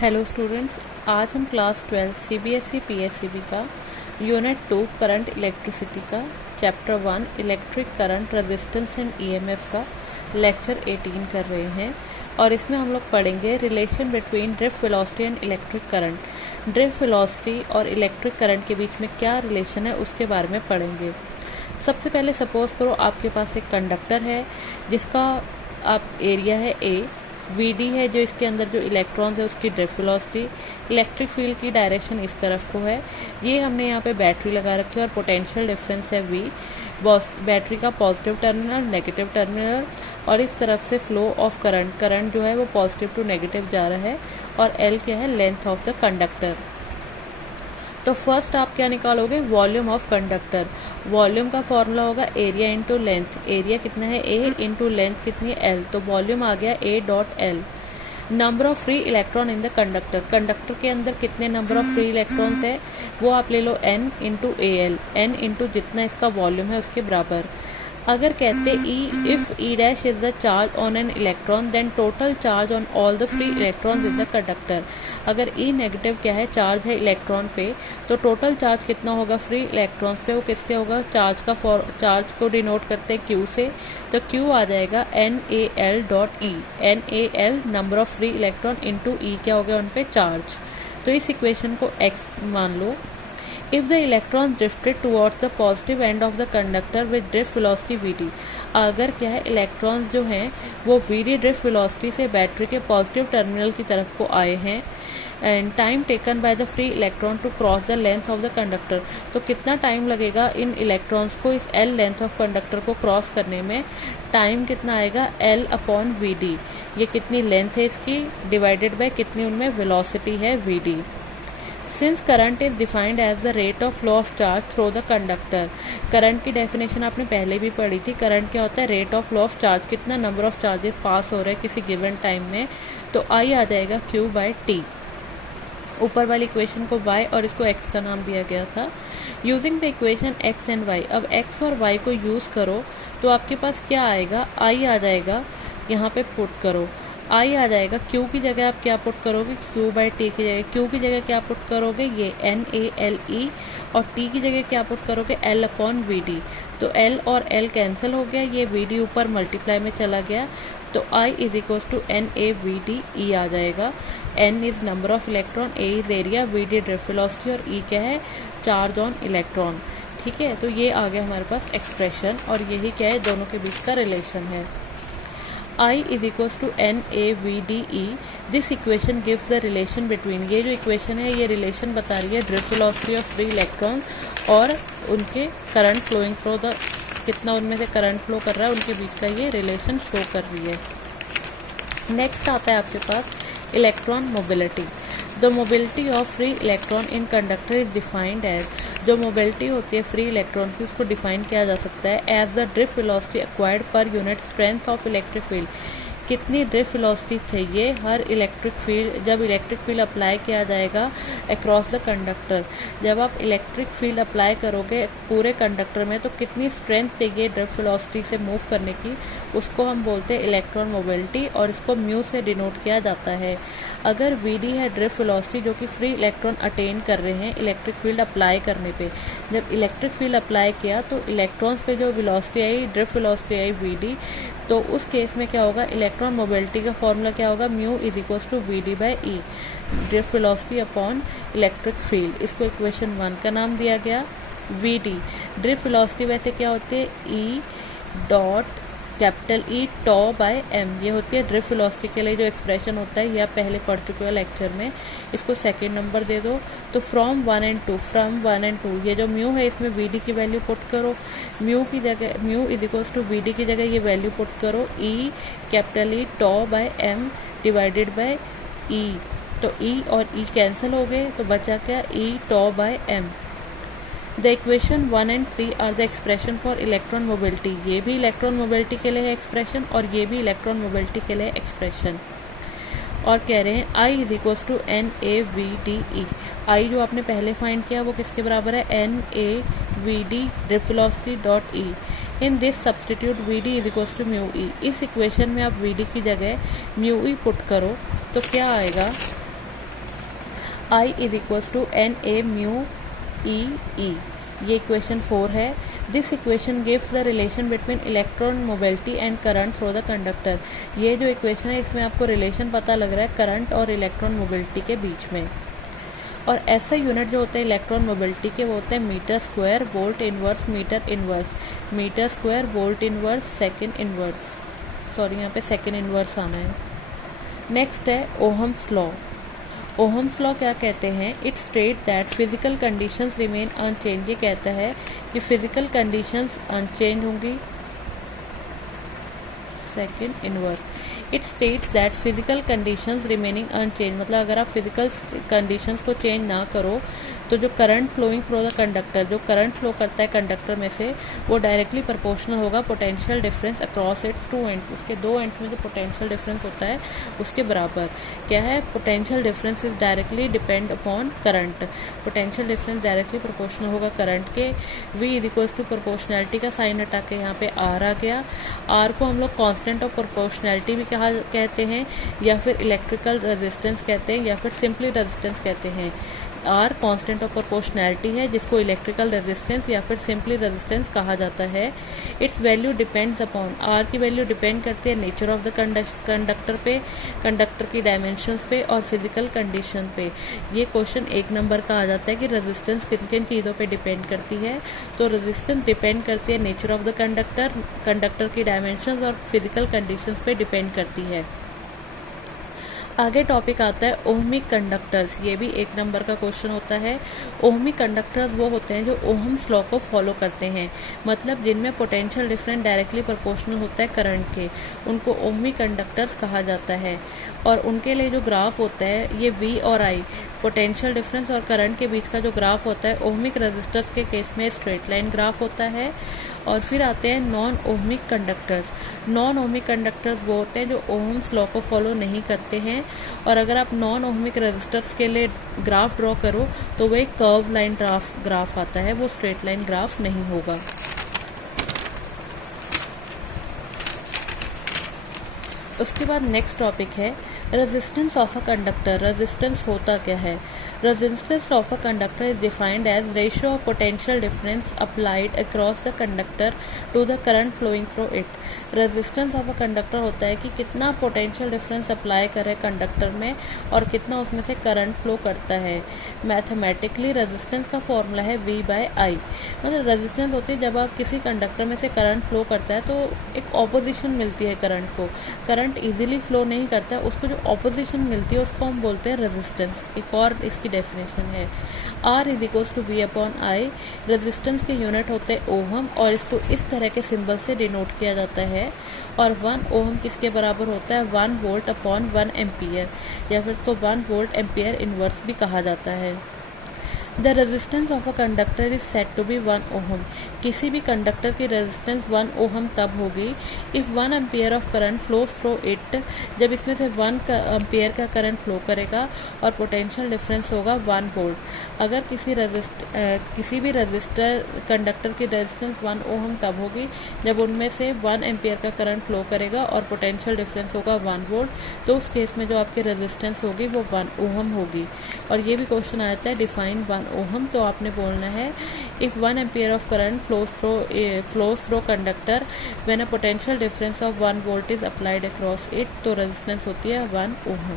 Hello students, आज हम class 12 CBSE PSCB का यूनिट 2 करंट इलेक्ट्रिसिटी का chapter 1 electric current resistance and EMF का लेक्चर 18 कर रहे हैं। और इसमें हम लोग पढ़ेंगे relation between drift velocity and electric current. Drift velocity और इलेक्ट्रिक करंट के बीच में क्या रिलेशन है उसके बारे में पढ़ेंगे। सबसे पहले सपोज करो आपके पास एक कंडक्टर है जिसका आप एरिया है ए, वीडी है जो इसके अंदर जो इलेक्ट्रॉन्स है उसकी ड्रिफ्ट वेलोसिटी, इलेक्ट्रिक फील्ड की डायरेक्शन इस तरफ को है। ये हमने यहाँ पे बैटरी लगा रखी है और पोटेंशियल डिफरेंस है वी, बैटरी का पॉजिटिव टर्मिनल नेगेटिव टर्मिनल, और इस तरफ से फ्लो ऑफ करंट जो है वो पॉजिटिव टू नेगेटिव जा रहा है। और एल क्या है, लेंथ ऑफ द कंडक्टर। तो फर्स्ट आप क्या निकालोगे, वॉल्यूम ऑफ कंडक्टर। वॉल्यूम का फॉर्मूला होगा एरिया इंटू लेंथ। एरिया कितना है ए इंटू लेंथ कितनी है एल, तो वॉल्यूम आ गया ए dot L. Number of free electron in the conductor. Conductor के अंदर कितने नंबर ऑफ फ्री इलेक्ट्रॉन्स है वो आप ले लो n into a l, n into जितना इसका वॉल्यूम है उसके बराबर। अगर कहते e if e dash is the charge on an electron then total charge on all the free electrons in the conductor. अगर ई नेगेटिव क्या है, चार्ज है इलेक्ट्रॉन पे, तो टोटल चार्ज कितना होगा फ्री इलेक्ट्रॉन्स पे, वो किससे होगा, चार्ज को डिनोट करते हैं क्यू से, तो क्यू आ जाएगा n a l dot e. N a l number of free electron into e क्या हो गया उन पे चार्ज। तो इस इक्वेशन को एक्स मान लो। If the electron drifted towards the positive end of the conductor with drift velocity Vd, अगर क्या है इलेक्ट्रॉन्स जो हैं वो Vd ड्रिफ्ट वेलोसिटी से बैटरी के पॉजिटिव टर्मिनल की तरफ को आए हैं, and time taken by the free electron to cross the length of the conductor, तो कितना टाइम लगेगा इन इलेक्ट्रॉन्स को इस L लेंथ ऑफ कंडक्टर को क्रॉस करने में, टाइम कितना आएगा L अपॉन Vd। ये कितनी लेंथ है इसकी डिवाइडेड बाय कितनी उनमें वेलोसिटी है Vd। Since current is defined as the rate of flow of charge through the conductor. Current की डेफिनेशन आपने पहले भी पढ़ी थी। करंट क्या होता है, rate of flow of charge, कितना नंबर ऑफ चार्जेस पास हो रहे हैं किसी गिवन टाइम में, तो आई आ जाएगा Q बाई टी। ऊपर वाली इक्वेशन को y और इसको x का नाम दिया गया था। Using the equation x and y, अब x और y को यूज करो तो आपके पास क्या आएगा, I आ जाएगा, यहाँ पे पुट करो आई आ जाएगा। Q की जगह आप क्या पुट करोगे, Q बाई टी की जगह Q की जगह क्या पुट करोगे, ये एन ए एल ई, और T की जगह क्या पुट करोगे, L अपॉन वी डी। तो L और L कैंसिल हो गया, ये वी डी ऊपर मल्टीप्लाई में चला गया, तो I is equal to n A V D e आ जाएगा। N is number of electron, A is area, v d drift velocity, और E क्या है, चार्ज ऑन इलेक्ट्रॉन। ठीक है, तो ये आ गया हमारे पास एक्सप्रेशन, और यही क्या है दोनों के बीच का रिलेशन है। I is equals to N A V D E. This equation gives the relation between, ये जो इक्वेशन है ये रिलेशन बता रही है drift velocity of free electron और उनके करंट फ्लोइंग थ्रू द, कितना उनमें से करंट फ्लो कर रहा है उनके बीच का ये रिलेशन शो कर रही है। नेक्स्ट आता है आपके पास electron mobility. The mobility of free electron in conductor is defined as, जो मोबिलिटी होती है फ्री इलेक्ट्रॉन की उसको डिफाइन किया जा सकता है as the drift velocity acquired per unit strength of electric field. कितनी ड्रिफ्ट वेलोसिटी चाहिए हर इलेक्ट्रिक फील्ड, जब इलेक्ट्रिक फील्ड अप्लाई किया जाएगा अक्रॉस द कंडक्टर, जब आप इलेक्ट्रिक फील्ड अप्लाई करोगे पूरे कंडक्टर में तो कितनी स्ट्रेंथ चाहिए ड्रिफ्ट वेलोसिटी से मूव करने की, उसको हम बोलते हैं इलेक्ट्रॉन मोबिलिटी, और इसको म्यू से डिनोट किया जाता है। अगर Vd है ड्रिफ्ट वेलोसिटी जो कि फ्री इलेक्ट्रॉन अटेन कर रहे हैं इलेक्ट्रिक फील्ड अप्लाई करने पे, जब इलेक्ट्रिक फील्ड अप्लाई किया तो इलेक्ट्रॉन्स पे जो वेलोसिटी आई, ड्रिफ्ट वेलोसिटी आई Vd, तो उस केस में क्या होगा, इलेक्ट्रॉन मोबिलिटी का फॉर्मूला क्या होगा, mu is equal to Vd by E, drift velocity upon electric field. इसको इक्वेशन 1 का नाम दिया गया। Vd ड्रिफ्ट वेलोसिटी वैसे क्या होती है, E dot capital e tau by M, ये होती है ड्रिफ्ट वेलोसिटी के लिए जो एक्सप्रेशन होता है, ये आप पहले पढ़ चुके हो लेक्चर में। इसको सेकंड नंबर दे दो, तो फ्रॉम 1 एंड 2, ये जो म्यू है इसमें Vd की वैल्यू पुट करो, म्यू की जगह mu is equals to Vd की जगह ये वैल्यू पुट करो, e capital e tau by m divided by e, तो ई और ई कैंसिल हो गए तो बचा क्या, e tau by m. The equation 1 and 3 are the expression for electron mobility, ये भी इलेक्ट्रॉन मोबिलिटी के लिए है एक्सप्रेशन और ये भी इलेक्ट्रॉन मोबिलिटी के लिए एक्सप्रेशन। और कह रहे हैं I is equal to n A V D e. I जो आपने पहले फाइंड किया वो किसके बराबर है, n A V d drift velocity dot e. In this substitute Vd is equal to mu e. इस इक्वेशन में आप Vd की जगह म्यू ई पुट करो तो क्या आएगा, I is equals to n a mu e e. ये इक्वेशन 4 है। This equation gives the relation between electron mobility and current through the conductor. ये जो इक्वेशन है इसमें आपको रिलेशन पता लग रहा है करंट और इलेक्ट्रॉन मोबिलिटी के बीच में। और ऐसे यूनिट जो होते हैं इलेक्ट्रॉन मोबिलिटी के वो होते हैं metre square volt inverse metre inverse, metre square volt inverse second inverse, sorry यहाँ पे सेकेंड इनवर्स आना है। नेक्स्ट है ओहम्स लॉ। ओहम्स लॉ क्या कहते हैं? It state that physical conditions remain unchange. ये कहता है कि फिजिकल कंडीशंस अनचेंज होंगी। Second inverse, it states that physical conditions remaining unchange, मतलब अगर आप फिजिकल कंडीशंस को चेंज ना करो तो जो current flowing through the conductor, जो करंट फ्लो करता है कंडक्टर में से, वो डायरेक्टली प्रोपोर्शनल होगा potential difference across its two ends. उसके दो एंड्स में जो पोटेंशियल डिफरेंस होता है उसके बराबर। क्या है? Potential difference is directly depend upon current. Potential difference directly proportional होगा करंट के। v is equals to proportionality का साइन हटा के यहाँ पे r आ गया। r को हम लोग कांस्टेंट ऑफ प्रोपोर्शनैलिटी भी कहते हैं, या फिर इलेक्ट्रिकल रेजिस्टेंस कहते हैं, या फिर सिंपली रेजिस्टेंस कहते हैं। R कांस्टेंट ऑफ प्रोपोर्शनैलिटी है जिसको इलेक्ट्रिकल रेजिस्टेंस या फिर सिंपली रेजिस्टेंस कहा जाता है। It's value depends upon, R की वैल्यू डिपेंड करती है नेचर ऑफ द कंडक्टर पे, कंडक्टर की डायमेंशंस पे और फिजिकल कंडीशन पे। ये क्वेश्चन 1 नंबर का आ जाता है कि रेजिस्टेंस किन किन चीज़ों पे डिपेंड करती है। तो रेजिस्टेंस डिपेंड करती है nature of the conductor, conductor की डायमेंशंस और फिजिकल कंडीशंस पे डिपेंड करती है। आगे टॉपिक आता है ओहमिक कंडक्टर्स। ये भी 1 नंबर का क्वेश्चन होता है। ओहमिक कंडक्टर्स वो होते हैं जो ओहम्स लॉ को फॉलो करते हैं, मतलब जिनमें पोटेंशियल डिफरेंस डायरेक्टली प्रोपोर्शनल होता है करंट के, उनको ओहमिक कंडक्टर्स कहा जाता है। और उनके लिए जो ग्राफ होता है ये V और I, पोटेंशियल डिफरेंस और करंट के बीच का जो ग्राफ होता है ओहमिक रेजिस्टर्स के केस में स्ट्रेट लाइन ग्राफ होता है। और फिर आते हैं non ohmic conductors. Non ohmic conductors वो होते हैं जो ओहम्स लॉ को फॉलो नहीं करते हैं। और अगर आप नॉन ओहमिक रेजिस्टर्स के लिए ग्राफ ड्रॉ करो तो वो एक कर्व लाइन ग्राफ आता है, वो स्ट्रेट लाइन ग्राफ नहीं होगा। उसके बाद नेक्स्ट टॉपिक है resistance of a conductor. Resistance होता क्या है? Resistance of a conductor is defined as ratio of potential difference applied across the conductor to the current flowing through it. Resistance of a conductor होता है कि कितना potential difference apply करे conductor में और कितना उसमें से करंट फ्लो करता है। मैथमेटिकली रेजिस्टेंस का फॉर्मूला है V/I। मतलब रेजिस्टेंस होती है जब आप किसी कंडक्टर में से करंट फ्लो करता है तो एक ऑपोजिशन मिलती है करंट को, करंट इजीली फ्लो नहीं करता है, उसको जो ऑपोजिशन मिलती है उसको हम बोलते हैं रेजिस्टेंस। एक और इसकी डेफिनेशन है R is equals to V/I। Resistance के यूनिट होते हैं ओहम और इसको इस तरह के सिंबल से डिनोट किया जाता है। और 1 ओहम किसके बराबर होता है? 1 वोल्ट अपॉन 1 एम्पियर, या फिर इसको 1 वोल्ट एम्पियर इनवर्स भी कहा जाता है। The resistance of a conductor is set to be 1 ohm. किसी भी कंडक्टर की रेजिस्टेंस 1 ओहम तब होगी if 1 ampere of current flows through it, जब इसमें से 1 एम्पियर का करंट फ्लो करेगा और पोटेंशियल डिफरेंस होगा 1 वोल्ट। अगर किसी भी रजिस्टर कंडक्टर की रेजिस्टेंस 1 ओहम तब होगी जब उनमें से 1 एम्पियर का करंट फ्लो करेगा और पोटेंशियल डिफरेंस होगा 1 वोल्ट, तो उस केस में जो आपकी रेजिस्टेंस होगी वो 1 ओहम होगी। और ये भी क्वेश्चन आता है डिफाइन 1 ओहम, तो आपने बोलना है if 1 ampere of current flows through conductor when a potential difference of 1 volt is applied across it, तो रेजिस्टेंस होती है 1 ओहम।